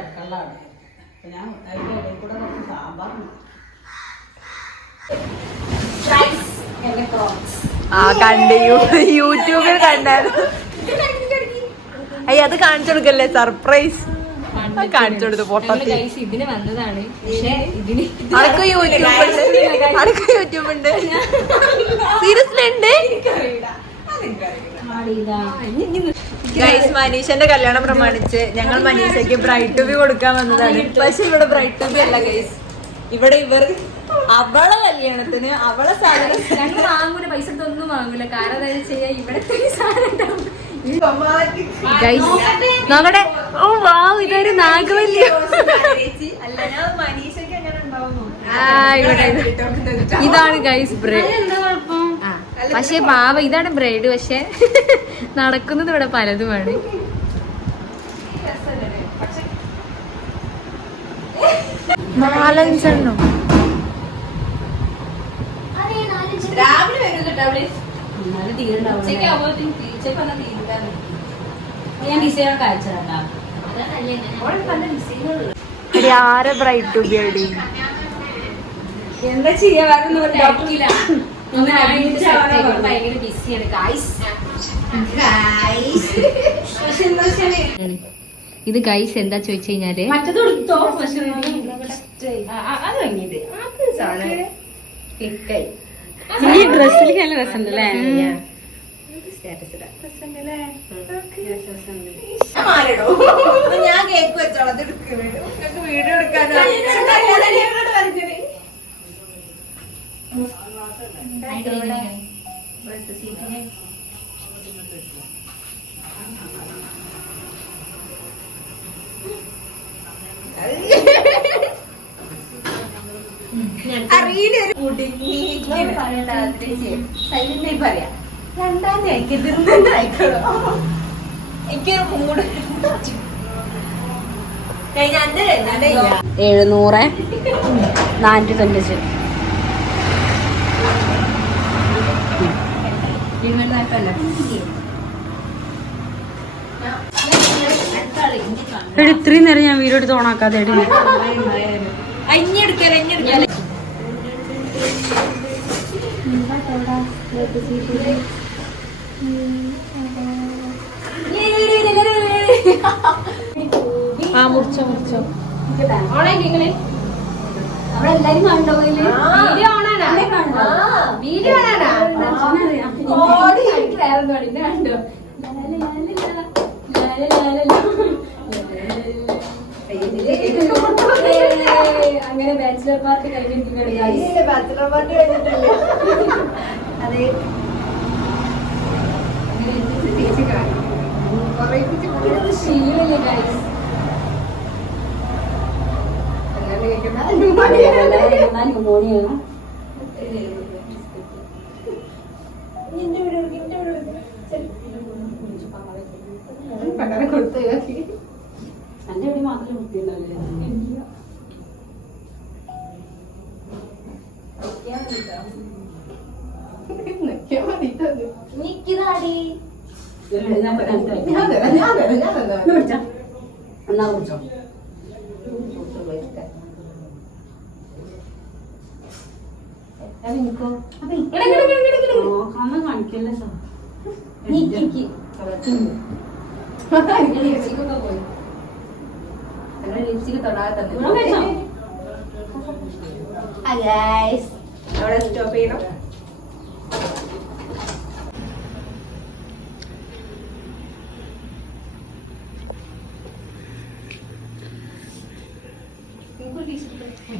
അടുക്കളാണ്. ഞാൻ അതിൻ്റെ ഇടയിൽ കൂടെ കുറച്ച് സാമ്പാർ കണ്ട് യൂട്യൂബിൽ കണ്ടായിരുന്നു. അയ്യ അത് കാണിച്ചു കൊടുക്കല്ലേ, സർപ്രൈസ് കാണിച്ചു കൊടുത്തു. പൊട്ടത്തി ഇതിന് വന്നതാണ്. അനക്ക് യൂട്യൂബ് ഉണ്ട്, സീരിയസ്ലി ഉണ്ട്. ഗൈസ്, മനീഷന്റെ കല്യാണം പ്രമാണിച്ച് ഞങ്ങൾ മനീഷയ്ക്ക് ബ്രൈഡ് ടു ബി കൊടുക്കാൻ വന്നതാണ്. പക്ഷെ ഇവിടെ ബ്രൈഡ് ടു ബി അല്ല ഗൈസ്, ഇവിടെ ഇവർ അവളെ കല്യാണത്തിന് അവളെ സാധനം ഞങ്ങൾ വാങ്ങൂല, പൈസ ഒന്നും വാങ്ങൂല. കാരണം എന്താ ചെയ്യാ, ഇവിടെ സാധനം നോക്കട്ടെ. ഓ വാവ്, ഇതൊരു നാഗവല്യ. ഇതാണ് ഗൈസ് ബ്രൈഡ്. പക്ഷെ പാവ ഇതാണ് ബ്രൈഡ്. പക്ഷെ നടക്കുന്നത് ഇവിടെ പലതുമാണ്. നാലഞ്ചെണ്ണം ആരെ ബ്രൈഡ് ടു ബി അടി എന്താ ചെയ്യാ, ഭയങ്കര ബിസിയാണ് ഗൈസ്. ഇത് ഗൈസ് എന്താ ചോദിച്ചു കഴിഞ്ഞാല് ഈ ഡ്രസ്സിൽ നല്ല രസമുണ്ടല്ലേ. ഞാൻ കേക്ക് വെച്ചോളാം, വീഡിയോ എടുക്കാൻ. അറിയില്ല പറയാ. രണ്ടാം എനിക്ക് മൂട് 700 495. ഇത്രയും നേരം ഞാൻ വീഡിയോ എടുത്ത് ഓണാക്കാതെ മുറിച്ചോ നമ്മളെല്ലാരും കണ്ടോ? വീഡിയോ കണ്ടോ? അങ്ങനെ ബാച്ചിലർ പാർട്ടി കഴിഞ്ഞിരിക്കുകയാണ്. ബാച്ചിലർ പാർട്ടി കഴിഞ്ഞിട്ടില്ല. അതെ, ശീലമില്ല ഗൈസ്. എന്റെ ഇവിടെ മാത്രമേ വൃത്തിയുണ്ടാവില്ല. കാണിക്കല്ലേ സാർ. ലിപ്സ്റ്റിക് തൊടാതെ അവിടെ സ്റ്റോപ്പ് ചെയ്യണം.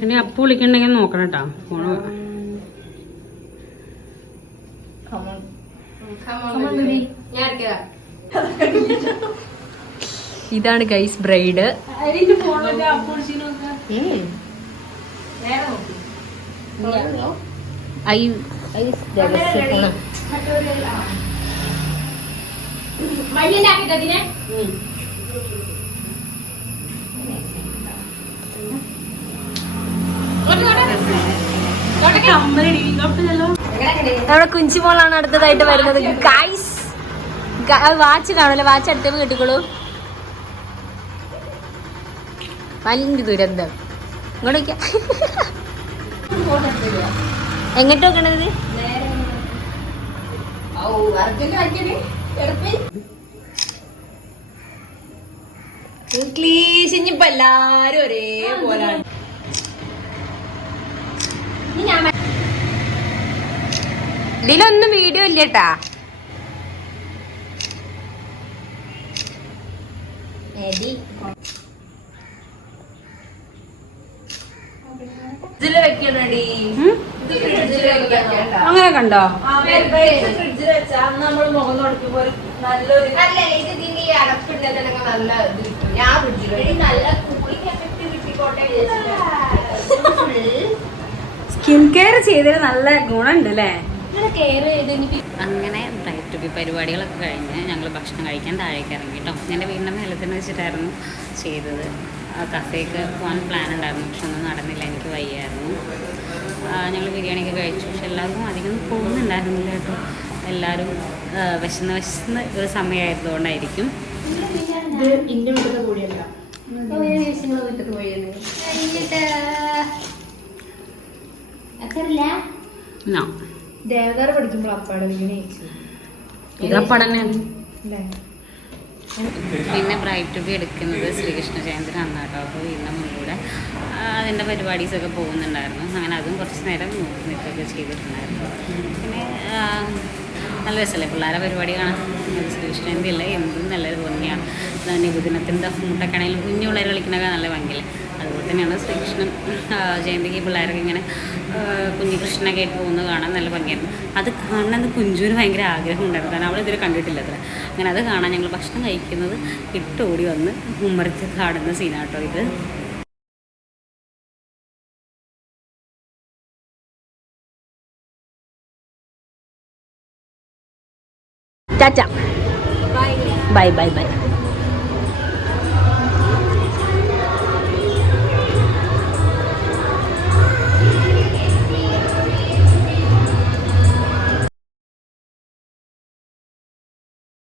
ഇനി അപ്പു വിളിക്കണ്ടെങ്കിൽ നോക്കണം കേട്ടാ ഫോണ്. ഇതാണ് ഗൈസ് ബ്രൈഡ്. നമ്മുടെ കുഞ്ചിമോളാണ് അടുത്തതായിട്ട് വരുന്നത് ഗൈസ്. വാച്ച് കാണൂല്ലേ, വാച്ച് അടുത്തേക്ക് കിട്ടിക്കോളൂ. വലിയ ദുരന്തം. ഇങ്ങോട്ട് എങ്ങോട്ട് നോക്കണത്? ഇംഗ്ലീഷ് ഇനിയിപ്പോ എല്ലാരും ഒരേപോലാണ്. ഇതിലൊന്നും വീഡിയോ ഇല്ലട്ടാ. ഫ്രിഡ്ജില് വെക്കണടി. അങ്ങനെ കണ്ടോ? ഫ്രിഡ്ജിൽ വെച്ചാ നമ്മൾ മുഖം തുടക്കുമ്പോ നല്ലൊരു സ്കിൻ കെയർ ചെയ്തതിന് നല്ല ഗുണമുണ്ട് അല്ലേ? അങ്ങനെ ബ്രൈറ്റ് ടു ബി പരിപാടികളൊക്കെ കഴിഞ്ഞ് ഞങ്ങൾ ഭക്ഷണം കഴിക്കാൻ താഴേക്ക് ഇറങ്ങി കേട്ടോ. എൻ്റെ വീടിൻ്റെ മേലെ തന്നെ വെച്ചിട്ടായിരുന്നു ചെയ്തത്. കഫേക്ക് പോകാൻ പ്ലാൻ ഉണ്ടായിരുന്നു, പക്ഷെ ഒന്നും നടന്നില്ല, എനിക്ക് വയ്യായിരുന്നു. ഞങ്ങൾ ബിരിയാണിയൊക്കെ കഴിച്ചു, പക്ഷെ എല്ലാവർക്കും അധികം പോകുന്നുണ്ടായിരുന്നില്ല കേട്ടോ. എല്ലാവരും വിശന്ന് ഒരു സമയമായതുകൊണ്ടായിരിക്കും. ദേവതാര പഠിക്കുമ്പോൾ അപ്പാടെ ഇതപ്പടന്നെ. പിന്നെ ബ്രൈറ്റ് ടു ബി എടുക്കുന്നത് ശ്രീകൃഷ്ണ ജയന്തി അന്നാട്ടോ. അപ്പോൾ വീടിൻ്റെ മുന്നിലൂടെ അതിൻ്റെ പരിപാടീസൊക്കെ പോകുന്നുണ്ടായിരുന്നു. അങ്ങനെ അതും കുറച്ച് നേരം നോക്കി നിൽക്കുകയൊക്കെ ചെയ്തിട്ടുണ്ടായിരുന്നു. പിന്നെ നല്ല രസമല്ലേ പിള്ളേരെ പരിപാടി കാണാൻ. ശ്രീകൃഷ്ണ ജയന്തി അല്ല എന്തും നല്ലൊരു ഭംഗിയാണ്. നിബുദിനത്തിൻ്റെ മുട്ടൊക്കെ ആണെങ്കിലും കുഞ്ഞു പിള്ളേർ കളിക്കുന്നതൊക്കെ നല്ല ഭംഗിയല്ലേ. അതുപോലെ തന്നെയാണ് ശ്രീകൃഷ്ണൻ ജയന്തിക്ക് പിള്ളേരൊക്കെ ഇങ്ങനെ കുഞ്ഞു കൃഷ്ണനൊക്കെ ആയിട്ട് പോകുന്നത് കാണാൻ നല്ല ഭംഗിയായിരുന്നു. അത് കാണാൻ കുഞ്ചുവിന് ഭയങ്കര ആഗ്രഹം ഉണ്ടായിരുന്നു, കാരണം അവളിതുവരെ കണ്ടിട്ടില്ല അത്ര. അങ്ങനെ അത് കാണാൻ ഞങ്ങൾ ഭക്ഷണം കഴിക്കുന്നത് ഇട്ടോടി വന്ന് ഉമ്മറത്ത് കാണുന്ന സീനാട്ടോ ഇത്. Bye bye bye.